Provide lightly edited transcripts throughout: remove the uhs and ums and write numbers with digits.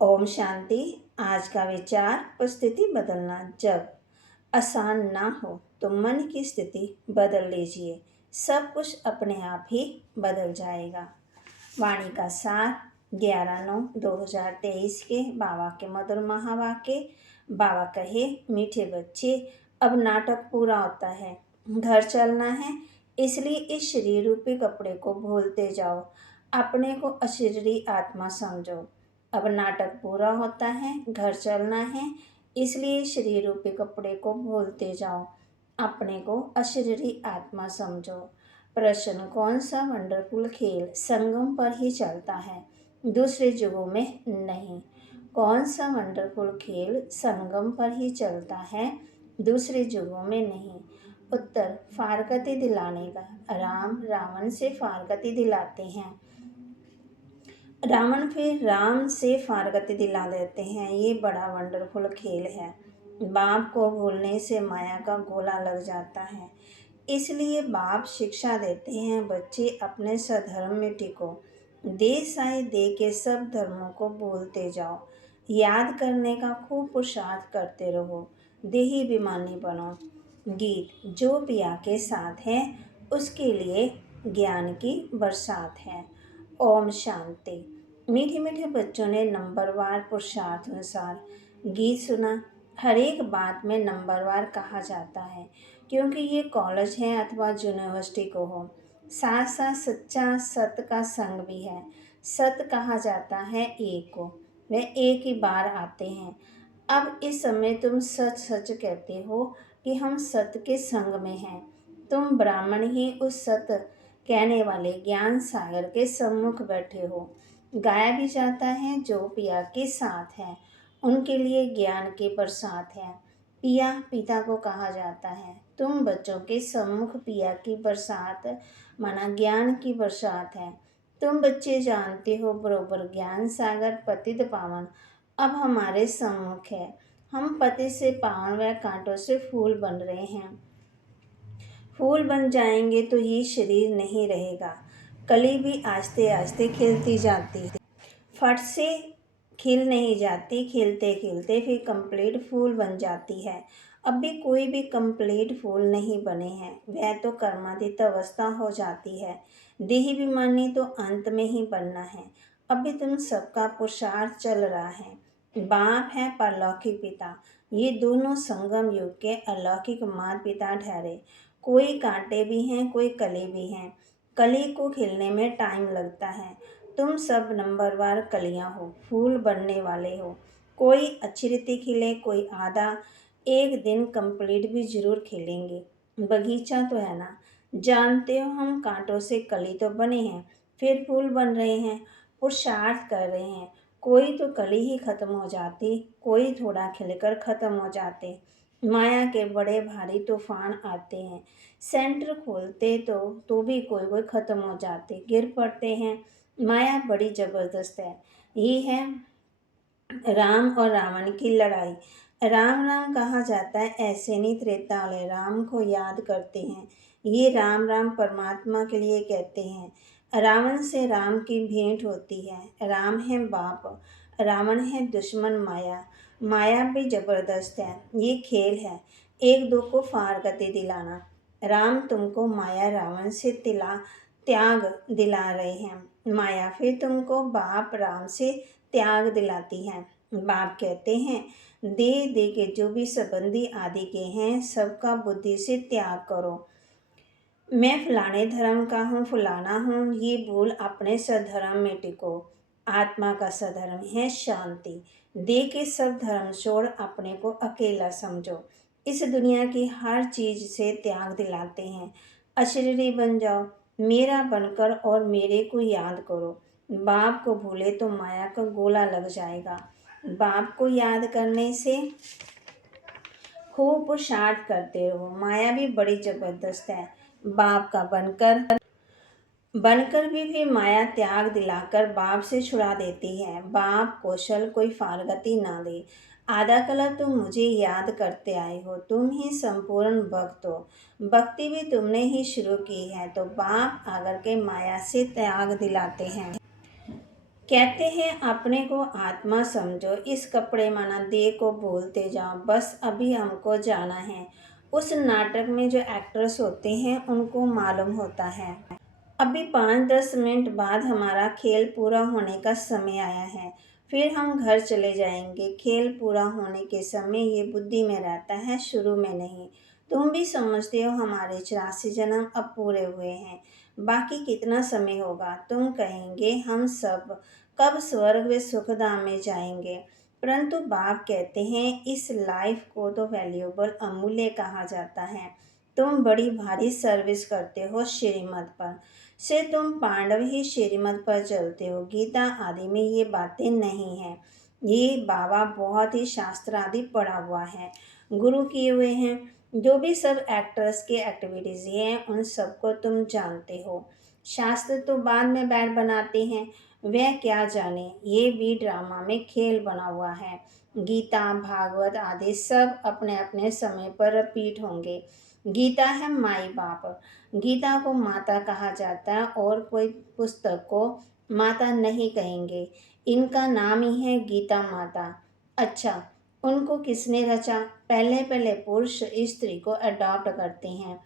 ओम शांति। आज का विचार, परिस्थिति बदलना। जब आसान ना हो तो मन की स्थिति बदल लीजिए, सब कुछ अपने आप ही बदल जाएगा। वाणी का सार 11/9/2023 के बाबा के मधुर महावाक्य। बाबा कहे, मीठे बच्चे, अब नाटक पूरा होता है, घर चलना है, इसलिए इस शरीर रूपी कपड़े को भूलते जाओ, अपने को अशरीरी आत्मा समझो। अब नाटक पूरा होता है, घर चलना है, इसलिए शरीर रूपी कपड़े को भूलते जाओ, अपने को अशरीरी आत्मा समझो। प्रश्न, कौन सा वंडरफुल खेल संगम पर ही चलता है, दूसरे युगों में नहीं? कौन सा वंडरफुल खेल संगम पर ही चलता है, दूसरे युगों में नहीं? उत्तर, फारकती दिलाने का। राम रावण से फारकती दिलाते हैं, रावण फिर राम से फारकती दिला देते हैं। ये बड़ा वंडरफुल खेल है। बाप को भूलने से माया का गोला लग जाता है, इसलिए बाप शिक्षा देते हैं, बच्चे अपने सधर्म में टिको, देश आए दे के सब धर्मों को भूलते जाओ, याद करने का खूब पुरुषार्थ करते रहो, देही बेईमानी बनो। गीत, जो पिया के साथ है उसके लिए ज्ञान की बरसात है। ओम शांति। मीठे मीठे बच्चों ने नंबरवार पुरुषार्थ अनुसार गीत सुना। हर एक बात में नंबरवार कहा जाता है, क्योंकि ये कॉलेज है अथवा यूनिवर्सिटी को हो। साथ साथ सच्चा सत्य का संग भी है। सत्य कहा जाता है एक को, वह एक ही बार आते हैं। अब इस समय तुम सच सच कहते हो कि हम सत्य के संग में हैं। तुम ब्राह्मण ही उस सत्य कहने वाले ज्ञान सागर के सम्मुख बैठे हो। गाया भी जाता है, जो पिया के साथ है उनके लिए ज्ञान की बरसात है। पिया पिता को कहा जाता है। तुम बच्चों के सम्मुख पिया की बरसात माना ज्ञान की बरसात है। तुम बच्चे जानते हो बरोबर ज्ञान सागर पतित पावन अब हमारे सम्मुख है। हम पति से पावन व कांटों से फूल बन रहे हैं। फूल बन जाएंगे तो ये शरीर नहीं रहेगा। कली भी आस्ते आस्ते खिलती जाती है, फट से खिल नहीं जाती, खिलते खिलते फिर कंप्लीट फूल बन जाती है। अब भी कोई भी कंप्लीट फूल नहीं बने हैं, वह तो कर्मातीत अवस्था हो जाती है। देही बेईमानी तो अंत में ही बनना है। अब भी तुम सबका पुरुषार्थ चल रहा है। बाप है परलौकिक पिता, ये दोनों संगम युग के अलौकिक माता पिता ठहरे। कोई कांटे भी हैं, कोई कली भी हैं। कली को खिलने में टाइम लगता है। तुम सब नंबरवार कलियां हो, फूल बनने वाले हो। कोई अच्छी रीति खिले, कोई आधा, एक दिन कंप्लीट भी जरूर खिलेंगे। बगीचा तो है ना, जानते हो हम कांटों से कली तो बने हैं, फिर फूल बन रहे हैं, पुरुषार्थ कर रहे हैं। कोई तो कली ही खत्म हो जाती, कोई थोड़ा खिलकर खत्म हो जाते। माया के बड़े भारी तूफान आते हैं, सेंटर खोलते तो भी कोई कोई खत्म हो जाते, गिर पड़ते हैं। माया बड़ी जबरदस्त है। ये है राम और रावण की लड़ाई। राम राम कहा जाता है, ऐसे नहीं त्रेता वाले राम को याद करते हैं। ये राम राम परमात्मा के लिए कहते हैं। रावण से राम की भेंट होती है। राम है बाप, रावण है दुश्मन माया। माया भी जबरदस्त है, ये खेल है एक दो को फारकती दिलाना। राम तुमको माया रावण से त्याग दिला रहे हैं, माया फिर तुमको बाप राम से त्याग दिलाती है। बाप कहते हैं, दे दे के जो भी संबंधी आदि के हैं सबका बुद्धि से त्याग करो। मैं फलाने धर्म का हूँ, फलाना हूँ, ये भूल अपने सधर्म में टिको। आत्मा का सधर्म है शांति। दे के सब धर्म छोड़ अपने को अकेला समझो। इस दुनिया की हर चीज से त्याग दिलाते हैं। अशरीरी बन जाओ, मेरा बनकर और मेरे को याद करो। बाप को भूले तो माया का गोला लग जाएगा। बाप को याद करने से खूब पुरुषार्थ करते रहो। माया भी बड़ी जबरदस्त है। बाप का बनकर भी फिर माया त्याग दिलाकर बाप से छुड़ा देती है। बाप कौशल कोई फारगती ना दे। आधा कला तुम मुझे याद करते आए हो, तुम ही संपूर्ण भक्त हो। भक्ति भी तुमने ही शुरू की है, तो बाप आकर के माया से त्याग दिलाते हैं। कहते हैं अपने को आत्मा समझो, इस कपड़े माना देह को भूलते जाओ, बस अभी हमको जाना है। उस नाटक में जो एक्टर्स होते हैं उनको मालूम होता है अभी 5-10 मिनट बाद हमारा खेल पूरा होने का समय आया है, फिर हम घर चले जाएंगे। खेल पूरा होने के समय ये बुद्धि में रहता है, शुरू में नहीं। तुम भी समझते हो हमारे 84 जन्म अब पूरे हुए हैं, बाकी कितना समय होगा। तुम कहेंगे हम सब कब स्वर्ग व सुखधाम में जाएंगे, परंतु बाप कहते हैं इस लाइफ को तो वैल्यूएबल अमूल्य कहा जाता है। तुम बड़ी भारी सर्विस करते हो श्रीमत पर से, तुम पांडव ही श्रीमत पर चलते हो। गीता आदि में ये बातें नहीं हैं। ये बाबा बहुत ही शास्त्र आदि पढ़ा हुआ है, गुरु किए हुए हैं। जो भी सब एक्टर्स की एक्टिविटीज़ हैं उन सबको तुम जानते हो। शास्त्र तो बाद में बैठ बनाते हैं, वह क्या जाने, ये भी ड्रामा में खेल बना हुआ है। गीता भागवत आदि सब अपने अपने समय पर रिपीट होंगे। गीता है माई बाप, गीता को माता कहा जाता है, और कोई पुस्तक को माता नहीं कहेंगे। इनका नाम ही है गीता माता। अच्छा, उनको किसने रचा? पहले पहले पुरुष स्त्री को अडॉप्ट करते हैं।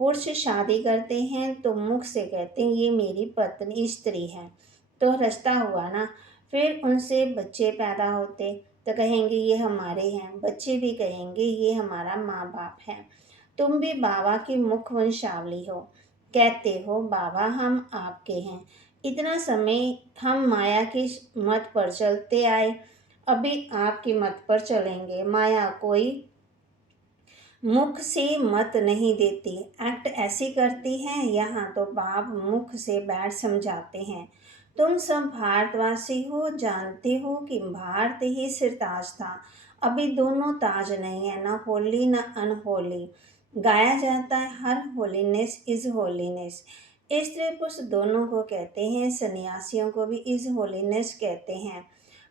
पुरुष शादी करते हैं तो मुख से कहते हैं ये मेरी पत्नी स्त्री है, तो रिश्ता हुआ ना। फिर उनसे बच्चे पैदा होते तो कहेंगे ये हमारे हैं, बच्चे भी कहेंगे ये हमारा माँ बाप है। तुम भी बाबा की मुख वंशावली हो, कहते हो बाबा हम आपके हैं। इतना समय हम माया की मत पर चलते आए, अभी आपकी मत पर चलेंगे। माया कोई मुख से मत नहीं देती, एक्ट ऐसी करती है। यहाँ तो बाप मुख से बैठ समझाते हैं। तुम सब भारतवासी हो, जानते हो कि भारत ही सिरताज था। अभी दोनों ताज नहीं है, ना होली ना अनहोली। गाया जाता है हर होलीनेस इज होलीनेस। स्त्री पुरुष दोनों को कहते हैं, सन्यासियों को भी इज होलीनेस कहते हैं,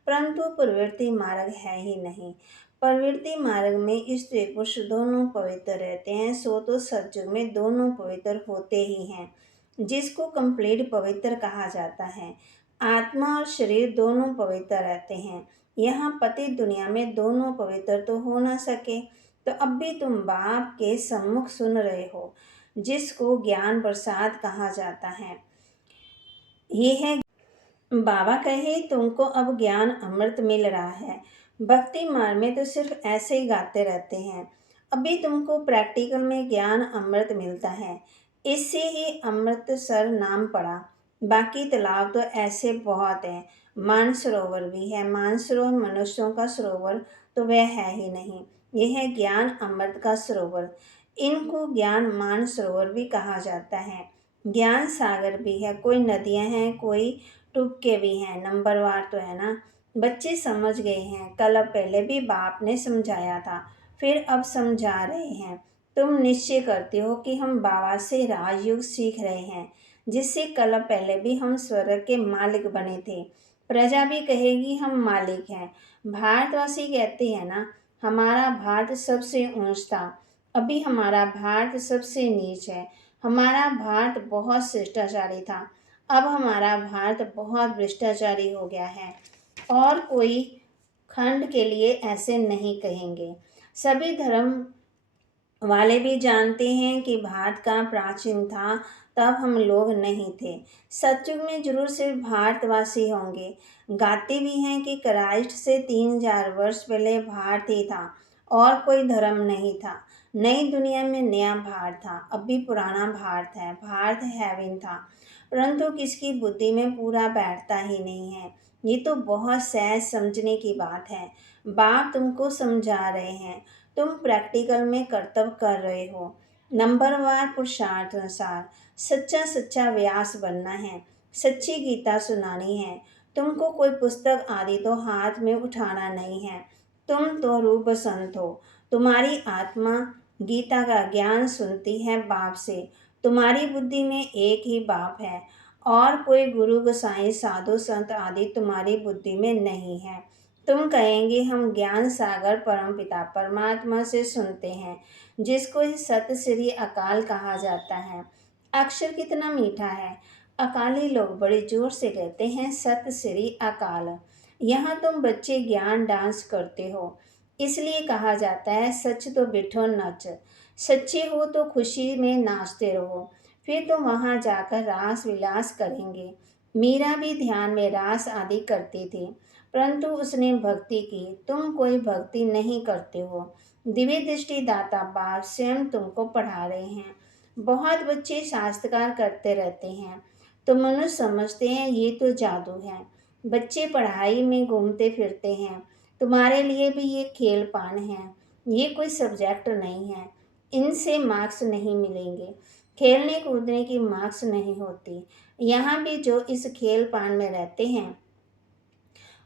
परंतु प्रवृत्ति मार्ग है ही नहीं। प्रवृत्ति मार्ग में स्त्री पुरुष दोनों पवित्र रहते हैं, सो तो सत्युग में दोनों पवित्र होते ही हैं, जिसको कंप्लीट पवित्र कहा जाता है। आत्मा और शरीर दोनों पवित्र रहते हैं। यहाँ पति दुनिया में दोनों पवित्र तो हो ना सके, तो अब भी तुम बाप के सम्मुख सुन रहे हो, जिसको ज्ञान प्रसाद कहा जाता है। ये है बाबा कहे तुमको अब ज्ञान अमृत मिल रहा है। भक्ति मार्ग में तो सिर्फ ऐसे ही गाते रहते हैं, अभी तुमको प्रैक्टिकल में ज्ञान अमृत मिलता है। इससे ही अमृतसर नाम पड़ा। बाकी तालाब तो ऐसे बहुत हैं, मानसरोवर भी है। मानसरोवर मनुष्यों का सरोवर तो वह है ही नहीं, यह है ज्ञान अमृत का सरोवर। इनको ज्ञान मानसरोवर भी कहा जाता है। ज्ञान सागर भी है, कोई नदियां हैं, कोई टुबके भी हैं, नंबरवार तो है ना। बच्चे समझ गए हैं, कल पहले भी बाप ने समझाया था, फिर अब समझा रहे हैं। तुम निश्चय करते हो कि हम बाबा से राजयोग सीख रहे हैं, जिससे कल पहले भी हम स्वर्ग के मालिक बने थे। प्रजा भी कहेगी हम मालिक हैं। भारतवासी कहते हैं ना, हमारा भारत सबसे ऊंच था, अभी हमारा भारत सबसे नीच है। हमारा भारत बहुत शिष्टाचारी था, अब हमारा भारत बहुत भ्रष्टाचारी हो गया है। और कोई खंड के लिए ऐसे नहीं कहेंगे। सभी धर्म वाले भी जानते हैं कि भारत का प्राचीन था, तब हम लोग नहीं थे। सतयुग में जरूर सिर्फ भारतवासी होंगे। गाते भी हैं कि क्राइस्ट से 3000 वर्ष पहले भारत ही था और कोई धर्म नहीं था। नई दुनिया में नया भारत था, अब भी पुराना भारत है। भारत हैविन था, परंतु किसकी बुद्धि में पूरा बैठता ही नहीं है। ये तो बहुत सहज समझने की बात है। बाप तुमको समझा रहे हैं, तुम प्रैक्टिकल में कर्तव्य कर रहे हो। नंबरवार पुरुषार्थ अनुसार सच्चा सच्चा व्यास बनना है, सच्ची गीता सुनानी है। तुमको कोई पुस्तक आदि तो हाथ में उठाना नहीं है। तुम तो रूप संत हो। तुम्हारी आत्मा गीता का ज्ञान सुनती है बाप से। तुम्हारी बुद्धि में एक ही बाप है, और कोई गुरु गोसाई साधु संत आदि तुम्हारी बुद्धि में नहीं है। तुम कहेंगे हम ज्ञान सागर परमपिता परमात्मा से सुनते हैं, जिसको ही सत श्री अकाल कहा जाता है। अक्षर कितना मीठा है, अकाली लोग बड़े जोर से कहते हैं, सत श्री अकाल। यहाँ तुम बच्चे ज्ञान डांस करते हो, इसलिए कहा जाता है सच तो बिठो नच। सच्चे हो तो खुशी में नाचते रहो, फिर तुम वहाँ जाकर रास विलास करेंगे। मीरा भी ध्यान में रास आदि करती थी, परंतु उसने भक्ति की, तुम कोई भक्ति नहीं करते हो। दिव्य दृष्टि दाता बाप स्वयं तुमको पढ़ा रहे हैं। बहुत बच्चे शास्त्रकार करते रहते हैं, तो मनुष्य समझते हैं ये तो जादू है। बच्चे पढ़ाई में घूमते फिरते हैं, तुम्हारे लिए भी ये खेल पान है, ये कोई सब्जेक्ट नहीं है। इनसे मार्क्स नहीं मिलेंगे, खेलने कूदने की मार्क्स नहीं होती। यहाँ भी जो इस खेल पान में रहते हैं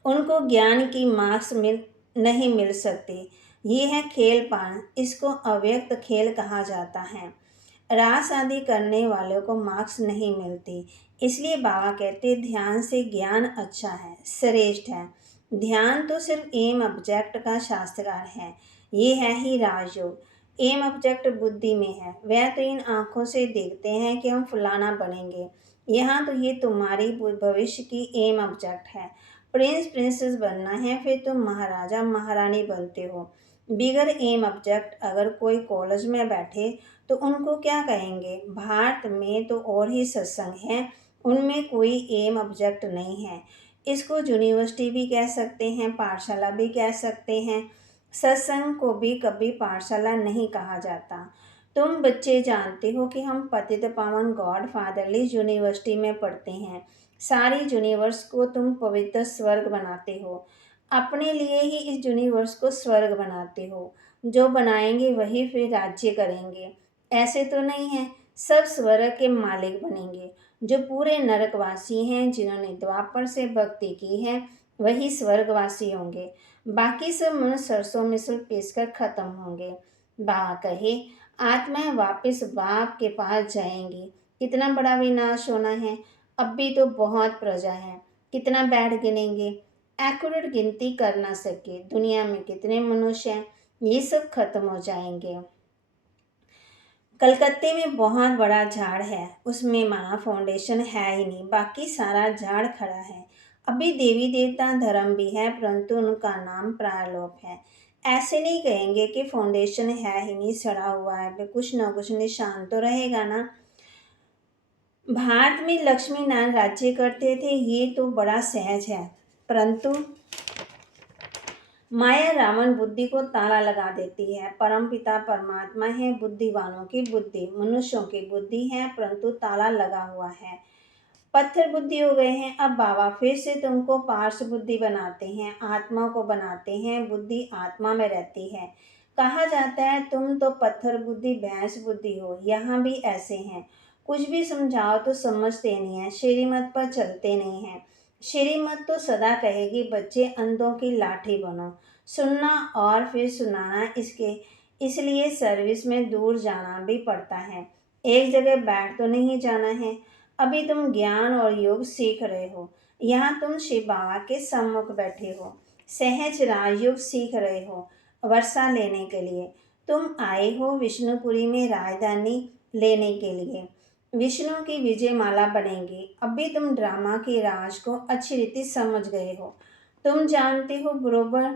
उनको ज्ञान की मार्क्स नहीं मिल सकती। ये है खेल पान, इसको अव्यक्त खेल कहा जाता है। रास आदि करने वालों को मार्क्स नहीं मिलती, इसलिए बाबा कहते ध्यान से ज्ञान अच्छा है, श्रेष्ठ है। ध्यान तो सिर्फ एम ऑब्जेक्ट का शास्त्रकार है, ये है ही राजयोग। एम ऑब्जेक्ट बुद्धि में है, वह तो इन आँखों से देखते हैं कि हम फलाना बनेंगे। यहाँ तो ये तुम्हारी भविष्य की एम ऑब्जेक्ट है। प्रिंस प्रिंसेस बनना है, फिर तुम महाराजा महारानी बनते हो। बिगर एम ऑब्जेक्ट अगर कोई कॉलेज में बैठे तो उनको क्या कहेंगे? भारत में तो और ही सत्संग हैं, उनमें कोई एम ऑब्जेक्ट नहीं है। इसको यूनिवर्सिटी भी कह सकते हैं, पाठशाला भी कह सकते हैं। सत्संग को भी कभी पाठशाला नहीं कहा जाता। तुम बच्चे जानते हो कि हम पतित पावन गॉड फादरली यूनिवर्सिटी में पढ़ते हैं। सारी यूनिवर्स को तुम पवित्र स्वर्ग बनाते हो, अपने लिए ही इस यूनिवर्स को स्वर्ग बनाते हो। जो बनाएंगे वही फिर राज्य करेंगे, ऐसे तो नहीं है सब स्वर्ग के मालिक बनेंगे। जो पूरे नरकवासी हैं, जिन्होंने द्वापर से भक्ति की है, वही स्वर्गवासी होंगे। बाकी सब मनुष्य सरसों मिसल पीसकर खत्म होंगे। बाबा कहे आत्माएं वापस बाप के पास जाएंगी। कितना बड़ा विनाश होना है, अब भी तो बहुत प्रजा है, कितना बैठ गिनेंगे, एक्यूरेट गिनती कर ना सके। दुनिया में कितने मनुष्य हैं, ये सब खत्म हो जाएंगे। कलकत्ते में बहुत बड़ा झाड़ है, उसमें माना फाउंडेशन है ही नहीं, बाकी सारा झाड़ खड़ा है। अभी देवी देवता धर्म भी है, परंतु उनका नाम प्रायलोप है। ऐसे नहीं कहेंगे कि फाउंडेशन है ही नहीं, सड़ा हुआ है, कुछ ना कुछ निशान तो रहेगा ना। भारत में लक्ष्मी नारायण राज्य करते थे, ये तो बड़ा सहज है, परंतु माया रावण बुद्धि को ताला लगा देती है। परमपिता परमात्मा है, बुद्धिवानों की बुद्धि, मनुष्यों की बुद्धि है, परंतु ताला लगा हुआ है। पत्थर बुद्धि हो गए हैं। अब बाबा फिर से तुमको पार्श्व बुद्धि बनाते हैं, आत्मा को बनाते हैं। बुद्धि आत्मा में रहती है। कहा जाता है तुम तो पत्थर बुद्धि भैंस बुद्धि हो। यहाँ भी ऐसे हैं, कुछ भी समझाओ तो समझते नहीं है, श्रीमत पर चलते नहीं हैं। श्रीमत तो सदा कहेगी बच्चे अंधों की लाठी बनो, सुनना और फिर सुनाना, इसलिए सर्विस में दूर जाना भी पड़ता है, एक जगह बैठ तो नहीं जाना है। अभी तुम ज्ञान और योग सीख रहे हो, यहाँ तुम शिव बाबा के सम्मुख बैठे हो, सहज राजयोग सीख रहे हो। वर्षा लेने के लिए तुम आए हो, विष्णुपुरी में राजधानी लेने के लिए। विष्णु की विजय माला बनेगी। अभी तुम ड्रामा की राज को अच्छी रीति समझ गए हो। तुम जानते हो बरोबर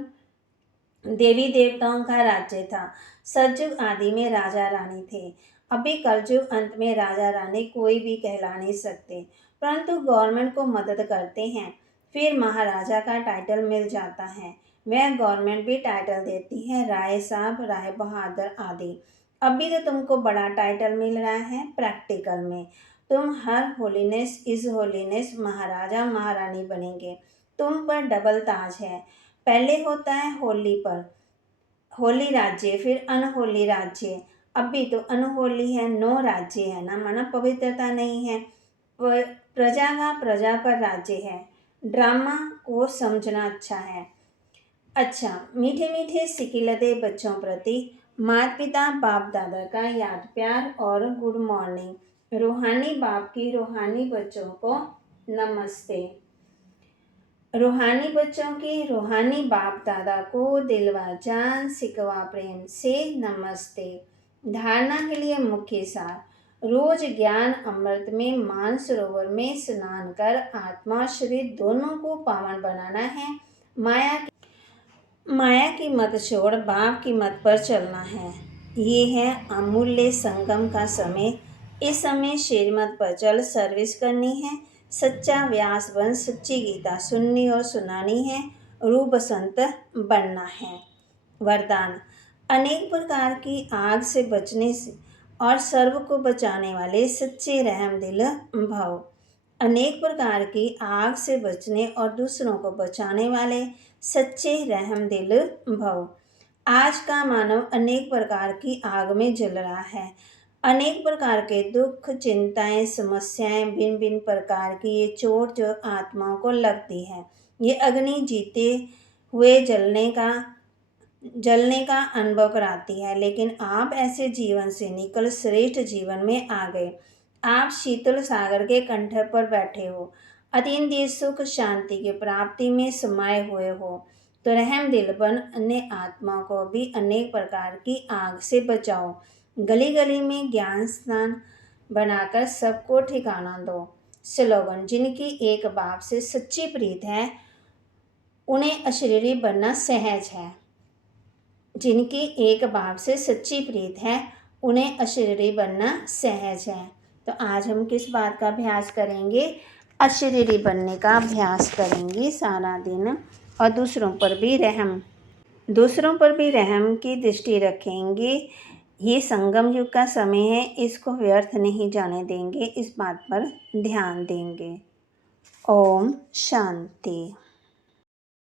देवी देवताओं का राज्य था। सतयुग आदि में राजा रानी थे। अभी कलयुग अंत में राजा रानी कोई भी कहला नहीं सकते, परंतु गवर्नमेंट को मदद करते हैं, फिर महाराजा का टाइटल मिल जाता है। वह गवर्नमेंट भी टाइटल देती है, राय साहब, राय बहादुर आदि। अभी तो तुमको बड़ा टाइटल मिल रहा है प्रैक्टिकल में। तुम हर होलीनेस इज होलीनेस महाराजा महारानी बनेंगे। तुम पर डबल ताज है। पहले होता है होली पर, होली राज्य, फिर अनहोली राज्य। अभी तो अनहोली है, नो राज्य है ना, माना पवित्रता नहीं है। प्रजा का प्रजा पर राज्य है। ड्रामा को समझना अच्छा है। अच्छा, मीठे मीठे सिकिलते बच्चों प्रति माता पिता बाप दादा का याद प्यार और गुड मॉर्निंग। रूहानी बाप की रूहानी बच्चों को नमस्ते। रूहानी बच्चों की रूहानी बाप दादा को दिलवा जान सिकवा प्रेम से नमस्ते। धारणा के लिए मुख्य सार। रोज ज्ञान अमृत में मानसरोवर में स्नान कर आत्मा शरीर दोनों को पावन बनाना है। माया की मत छोड़ बाप की मत पर चलना है। ये है अमूल्य संगम का समय। इस समय श्रीमत पर चल सर्विस करनी है। सच्चा व्यास बन सच्ची गीता सुननी और सुनानी है। रूप संत बनना है। वरदान। अनेक प्रकार की आग से बचने से और सर्व को बचाने वाले सच्चे रहम दिल भव। अनेक प्रकार की आग से बचने और दूसरों को बचाने वाले सच्चे रहम दिल भव। आज का मानव अनेक प्रकार की आग में जल रहा है। अनेक प्रकार के दुख, चिंताएं, समस्याएं, भिन्न भिन्न प्रकार की ये चोट जो आत्माओं को लगती है, ये अग्नि जीते हुए जलने का अनुभव कराती है। लेकिन आप ऐसे जीवन से निकल श्रेष्ठ जीवन में आ गए। आप शीतल सागर के कंठ पर बैठे हो, अतीन्द्रिय सुख शांति की प्राप्ति में समाये हुए हो। तो रहम दिल बन अन्य आत्मा को भी अनेक प्रकार की आग से बचाओ। गली गली में ज्ञान स्नान बनाकर सबको ठिकाना दो। स्लोगन। जिनकी एक बाप से सच्ची प्रीत है उन्हें अशरीरी बनना सहज है। जिनकी एक बाप से सच्ची प्रीत है उन्हें अशरीरी बनना सहज है। तो आज हम किस बात का अभ्यास करेंगे? अशरीरी बनने का अभ्यास करेंगे सारा दिन। और दूसरों पर भी रहम की दृष्टि रखेंगे। ये संगम युग का समय है, इसको व्यर्थ नहीं जाने देंगे, इस बात पर ध्यान देंगे। ओम शांति।